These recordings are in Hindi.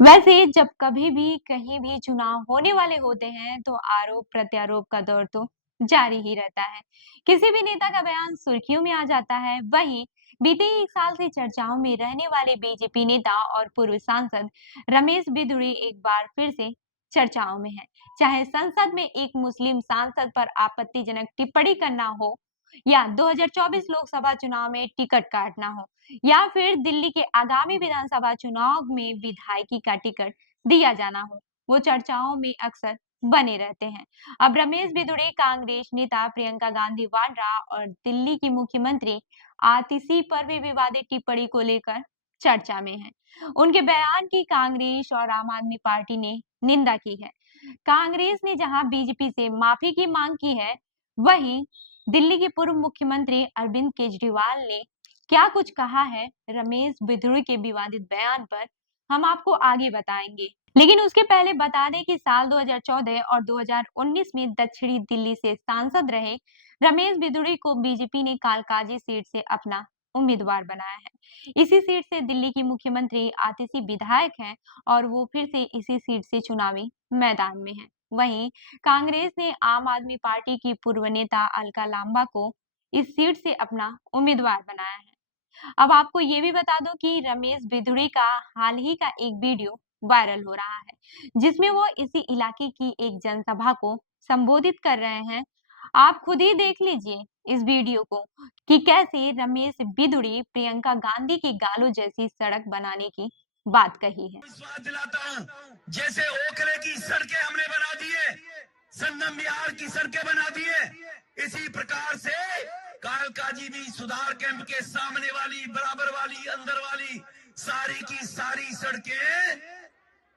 वैसे जब कभी भी कहीं भी चुनाव होने वाले होते हैं तो आरोप प्रत्यारोप का दौर तो जारी ही रहता है। किसी भी नेता का बयान सुर्खियों में आ जाता है। वहीं बीते एक साल से चर्चाओं में रहने वाले बीजेपी नेता और पूर्व सांसद रमेश बिधुड़ी एक बार फिर से चर्चाओं में है। चाहे संसद में एक मुस्लिम सांसद पर आपत्तिजनक टिप्पणी करना हो या 2024 लोकसभा चुनाव में टिकट काटना हो या फिर दिल्ली के आगामी विधानसभा चुनाव में विधायकी का टिकट दिया जाना हो, वो चर्चाओं में अक्सर बने रहते हैं। अब रमेश बिधुड़ी कांग्रेस नेता प्रियंका गांधी वाड्रा और दिल्ली की मुख्यमंत्री आतिशी पर भी विवादित टिप्पणी को लेकर चर्चा में है। उनके बयान की कांग्रेस और आम आदमी पार्टी ने निंदा की है। कांग्रेस ने जहां बीजेपी से माफी की मांग की है, वहीं दिल्ली के पूर्व मुख्यमंत्री अरविंद केजरीवाल ने क्या कुछ कहा है रमेश बिधुड़ी के विवादित बयान पर, हम आपको आगे बताएंगे। लेकिन उसके पहले बता दें कि साल 2014 और 2019 में दक्षिणी दिल्ली से सांसद रहे रमेश बिधुड़ी को बीजेपी ने कालकाजी सीट से अपना उम्मीदवार बनाया है। इसी सीट से दिल्ली की मुख्यमंत्री आतिशी विधायक हैं और वो फिर से इसी सीट से चुनावी मैदान में है। वहीं कांग्रेस ने आम आदमी पार्टी की पूर्व नेता अलका लांबा को इस सीट से अपना उम्मीदवार बनाया है। अब आपको ये भी बता दूं कि रमेश बिधुड़ी का हाल ही का एक वीडियो वायरल हो रहा है, जिसमें वो इसी इलाके की एक जनसभा को संबोधित कर रहे हैं। आप खुद ही देख लीजिए इस वीडियो को कि कैसे रमेश बिधुड़ी प्रियंका गांधी की गालों जैसी सड़क बनाने की बात कही है। विश्वास दिलाता हूं, जैसे ओखले की सड़कें हमने बना दिए, संगम बिहार की सड़कें बना दिए, इसी प्रकार से कालकाजी भी सुधार कैंप के सामने वाली, बराबर वाली, अंदर वाली सारी की सारी सड़कें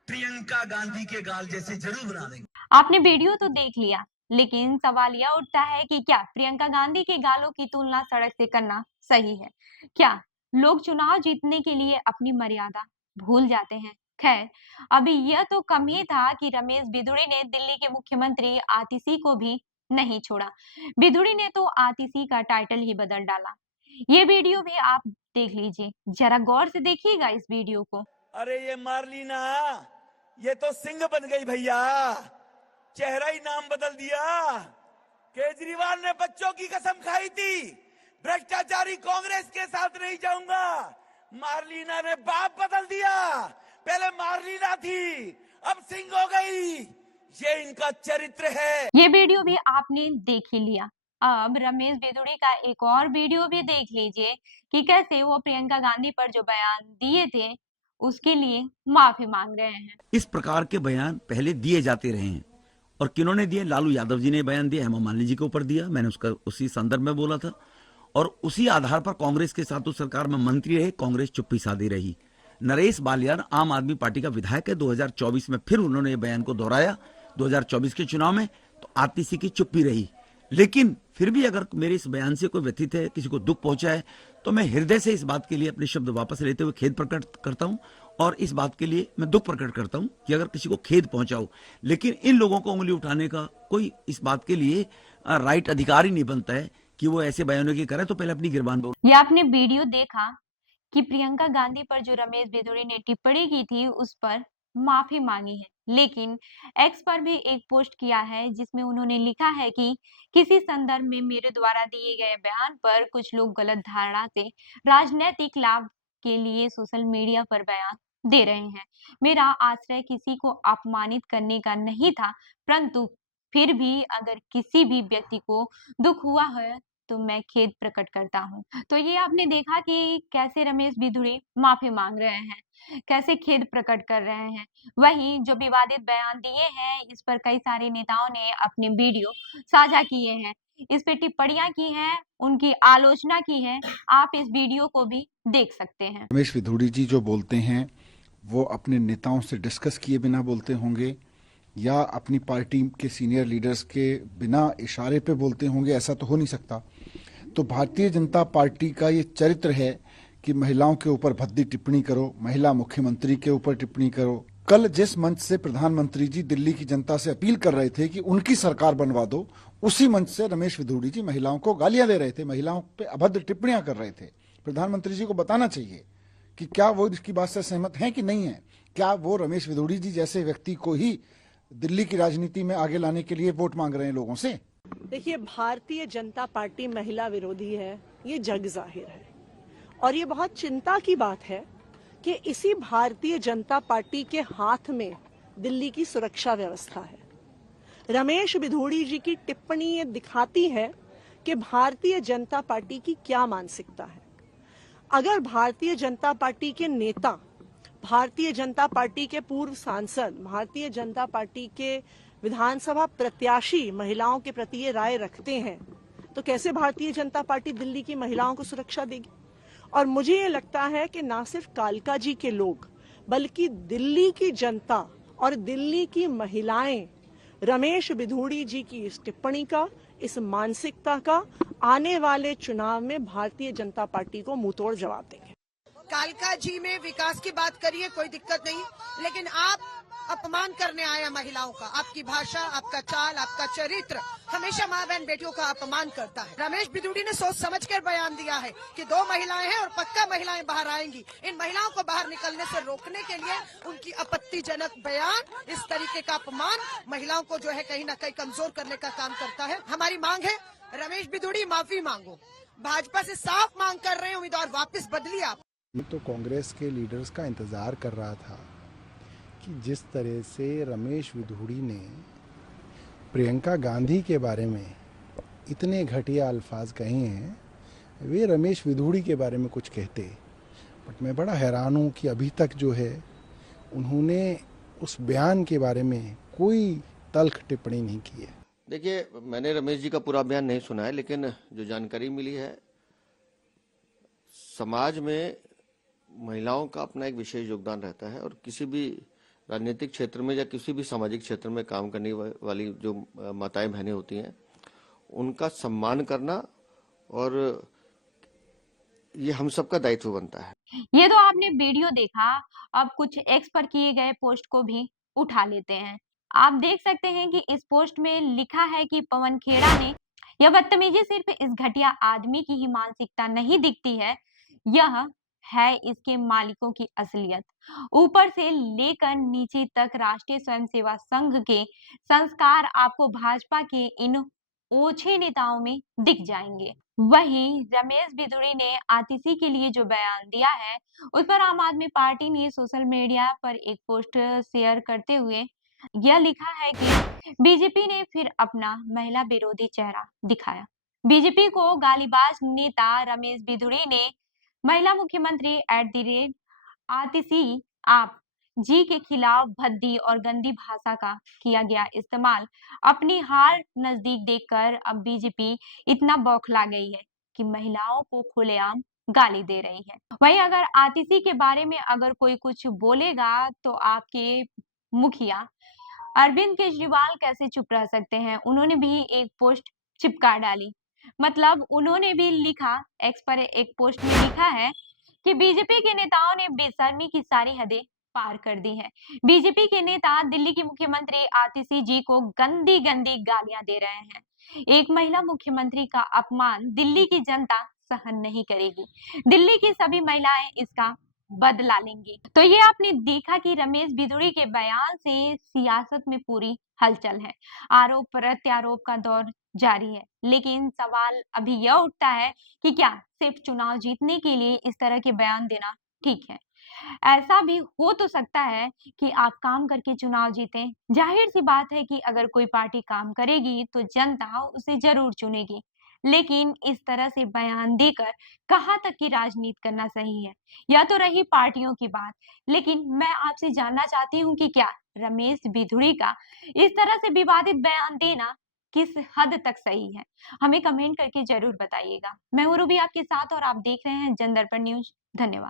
प्रियंका गांधी के गाल जैसे जरूर बना देंगे। आपने वीडियो तो देख लिया, लेकिन सवाल यह उठता है कि क्या प्रियंका गांधी के गालों की तुलना सड़क से करना सही है? क्या लोग चुनाव जीतने के लिए अपनी मर्यादा भूल जाते हैं? खैर, अभी यह तो कम ही था कि रमेश बिधुड़ी ने दिल्ली के मुख्यमंत्री आतिशी को भी नहीं छोड़ा। बिधुड़ी ने तो आतिशी का टाइटल ही बदल डाला। ये वीडियो भी आप देख लीजिए, जरा गौर से देखिएगा इस वीडियो को। अरे ये मार्लिना, ये तो सिंह बन गई भैया, चेहरा ही नाम बदल दिया। केजरीवाल ने बच्चों की कसम खाई थी, भ्रष्टाचारी कांग्रेस के साथ नहीं जाऊंगा। मार्लिना ने बाप बदल दिया, पहले मार्लिना थी, अब सिंह हो गई। ये इनका चरित्र है। ये वीडियो भी आपने देख ही लिया। अब रमेश बिधुड़ी का एक और वीडियो भी देख लीजिए कि कैसे वो प्रियंका गांधी पर जो बयान दिए थे, उसके लिए माफी मांग रहे हैं। इस प्रकार के बयान पहले दिए जाते रहे हैं और किन्होंने दिए? लालू यादव जी ने बयान दिया, हेमा मालिनी जी के ऊपर दिया, मैंने उसका उसी संदर्भ में बोला था और उसी आधार पर कांग्रेस के साथ उस सरकार में मंत्री रहे, कांग्रेस चुप्पी साधी रही। नरेश बालियान आम आदमी पार्टी का विधायक है, 2024 में फिर उन्होंने ये बयान को दोहराया 2024 के चुनाव में, तो आतिशी की चुप्पी रही। लेकिन फिर भी अगर मेरे इस बयान से कोई व्यथित है, किसी को दुख पहुंचा है, तो मैं हृदय से इस बात के लिए अपने शब्द वापस लेते हुए खेद प्रकट करता हूं और इस बात के लिए मैं दुख प्रकट करता हूं कि अगर किसी को खेद पहुंचा हो। लेकिन इन लोगों को उंगली उठाने का कोई इस बात के लिए राइट अधिकार ही नहीं बनता है कि वो ऐसे बयानों की करे, तो पहले अपनी गिरबान पर। ये आपने वीडियो देखा कि प्रियंका गांधी पर जो रमेश बिधुड़ी ने टिप्पणी की थी, उस पर माफी मांगी है। लेकिन एक्स पर भी एक पोस्ट किया है जिसमें उन्होंने लिखा है कि किसी संदर्भ में मेरे द्वारा दिए गए बयान पर कुछ लोग गलत धारणा से राजनीतिक लाभ के लिए सोशल मीडिया पर बयान दे रहे हैं। मेरा आश्रय किसी को अपमानित करने का नहीं था, परंतु फिर भी अगर किसी भी व्यक्ति को दुख हुआ है तो मैं खेद प्रकट करता हूँ। तो ये आपने देखा कि कैसे रमेश बिधुड़ी माफी मांग रहे हैं, कैसे खेद प्रकट कर रहे हैं। वहीं जो विवादित बयान दिए हैं, इस पर कई सारे नेताओं ने अपने वीडियो साझा किए हैं, इस पे टिप्पणियां की हैं, उनकी आलोचना की है। आप इस वीडियो को भी देख सकते हैं। रमेश बिधुड़ी जी जो बोलते हैं वो अपने नेताओं से डिस्कस किए बिना बोलते होंगे या अपनी पार्टी के सीनियर लीडर्स के बिना इशारे पे बोलते होंगे, ऐसा तो हो नहीं सकता। तो भारतीय जनता पार्टी का ये चरित्र है कि महिलाओं के ऊपर भद्दी टिप्पणी करो, महिला मुख्यमंत्री के ऊपर टिप्पणी करो। कल जिस मंच से प्रधानमंत्री जी दिल्ली की जनता से अपील कर रहे थे कि उनकी सरकार बनवा दो, उसी मंच से रमेश बिधुड़ी जी महिलाओं को गालियां दे रहे थे, महिलाओं पे अभद्र टिप्पणियां कर रहे थे। प्रधानमंत्री जी को बताना चाहिए कि क्या वो इसकी बात से सहमत हैं कि नहीं है। क्या वो रमेश विधुड़ी जी जैसे व्यक्ति को ही दिल्ली की राजनीति में आगे लाने के लिए वोट मांग रहे हैं लोगों से? देखिए, भारतीय जनता पार्टी महिला विरोधी है, ये जग जाहिर है। और ये बहुत चिंता की बात है कि इसी भारतीय जनता पार्टी के हाथ में दिल्ली की सुरक्षा व्यवस्था है। रमेश विधुड़ी जी की टिप्पणी ये दिखाती है कि भारतीय जनता पार्टी की क्या मानसिकता है। अगर भारतीय जनता पार्टी के नेता, भारतीय जनता पार्टी के पूर्व सांसद, भारतीय जनता पार्टी के विधानसभा प्रत्याशी महिलाओं के प्रति ये राय रखते हैं, तो कैसे भारतीय जनता पार्टी दिल्ली की महिलाओं को सुरक्षा देगी? और मुझे ये लगता है कि ना सिर्फ कालका जी के लोग, बल्कि दिल्ली की जनता और दिल्ली की महिलाएं रमेश विधुड़ी जी की इस टिप्पणी का, इस मानसिकता का आने वाले चुनाव में भारतीय जनता पार्टी को मुंहतोड़ जवाब देंगे। कालका जी में विकास की बात करिए, कोई दिक्कत नहीं, लेकिन आप अपमान करने आए हैं महिलाओं का। आपकी भाषा, आपका चाल, आपका चरित्र हमेशा माँ बहन बेटियों का अपमान करता है। रमेश विधुड़ी ने सोच समझकर बयान दिया है कि 2 महिलाएं हैं और पक्का महिलाएं बाहर आएंगी। इन महिलाओं को बाहर निकलने से रोकने के लिए उनकी आपत्तिजनक बयान, इस तरीके का अपमान महिलाओं को जो है कहीं न कहीं कमजोर करने का काम करता है। हमारी मांग है, रमेश विधुड़ी माफी मांगो। भाजपा से साफ मांग कर रहे हैं, उम्मीदवार वापस बदलिए आप। मैं तो कांग्रेस के लीडर्स का इंतज़ार कर रहा था कि जिस तरह से रमेश विधुड़ी ने प्रियंका गांधी के बारे में इतने घटिया अल्फाज कहे हैं, वे रमेश विधुड़ी के बारे में कुछ कहते। बट मैं बड़ा हैरान हूँ कि अभी तक जो है उन्होंने उस बयान के बारे में कोई तल्ख टिप्पणी नहीं की है। देखिए, मैंने रमेश जी का पूरा बयान नहीं सुना है, लेकिन जो जानकारी मिली है, समाज में महिलाओं का अपना एक विशेष योगदान रहता है और किसी भी राजनीतिक क्षेत्र में या किसी भी सामाजिक क्षेत्र में काम करने वाली जो माताएं बहनें होती हैं, उनका सम्मान करना और ये हम सबका दायित्व बनता है। ये तो आपने वीडियो देखा, अब कुछ एक्स पर किए गए पोस्ट को भी उठा लेते हैं। आप देख सकते हैं कि इस पोस्ट में लिखा है कि पवन खेड़ा ने, यह बदतमीजी सिर्फ इस घटिया आदमी की ही मानसिकता नहीं दिखती है, यह है इसके मालिकों की असलियत। ऊपर से लेकर नीचे तक राष्ट्रीय स्वयंसेवा संघ के संस्कार आपको भाजपा के इन ओछे नेताओं में दिख जाएंगे। वहीं रमेश विधुड़ी ने आतिशी के लिए जो बयान दिया है, उस पर आम आदमी पार्टी ने सोशल मीडिया पर एक पोस्ट शेयर करते हुए यह लिखा है कि बीजेपी ने फिर अपना महिला विरोधी चेहरा दिखाया। बीजेपी को गालीबाज नेता रमेश विधुड़ी ने महिला मुख्यमंत्री आतिशी आप जी के खिलाफ भद्दी और गंदी भाषा का किया गया इस्तेमाल अपनी हार नजदीक देखकर अब बीजेपी इतना बौखला गई है कि महिलाओं को खुलेआम गाली दे रही है। वहीं अगर आतिशी के बारे में अगर कोई कुछ बोलेगा तो आपके मुखिया अरविंद केजरीवाल कैसे चुप रह सकते हैं? उन्होंने भी एक पोस्ट चिपका डाली। मतलब उन्होंने भी लिखा, एक्स पर एक पोस्ट में लिखा है कि बीजेपी के नेताओं ने बेशर्मी की सारी हदें पार कर दी है। बीजेपी के नेता दिल्ली की मुख्यमंत्री आतिशी जी को गंदी गंदी गालियां दे रहे हैं। एक महिला मुख्यमंत्री का अपमान दिल्ली की जनता सहन नहीं करेगी। दिल्ली की सभी महिलाएं इसका बदला लेंगी। तो ये आपने देखा कि रमेश विधुड़ी के बयान से सियासत में पूरी हलचल है। आरोप प्रत्यारोप का दौर जारी है, लेकिन सवाल अभी यह उठता है कि क्या सिर्फ चुनाव जीतने के लिए इस तरह के बयान देना ठीक है? ऐसा भी हो तो सकता है कि आप काम करके चुनाव जीतें। जाहिर सी बात है कि अगर कोई पार्टी काम करेगी तो जनता उसे जरूर चुनेगी। लेकिन इस तरह से बयान देकर कहाँ तक की राजनीति करना सही है? यह तो रही पार्टियों की बात, लेकिन मैं आपसे जानना चाहती हूँ कि क्या रमेश विधुड़ी का इस तरह से विवादित बयान देना किस हद तक सही है? हमें कमेंट करके जरूर बताइएगा। मैं हूँ रूबी आपके साथ और आप देख रहे हैं जनदर्पण न्यूज। धन्यवाद।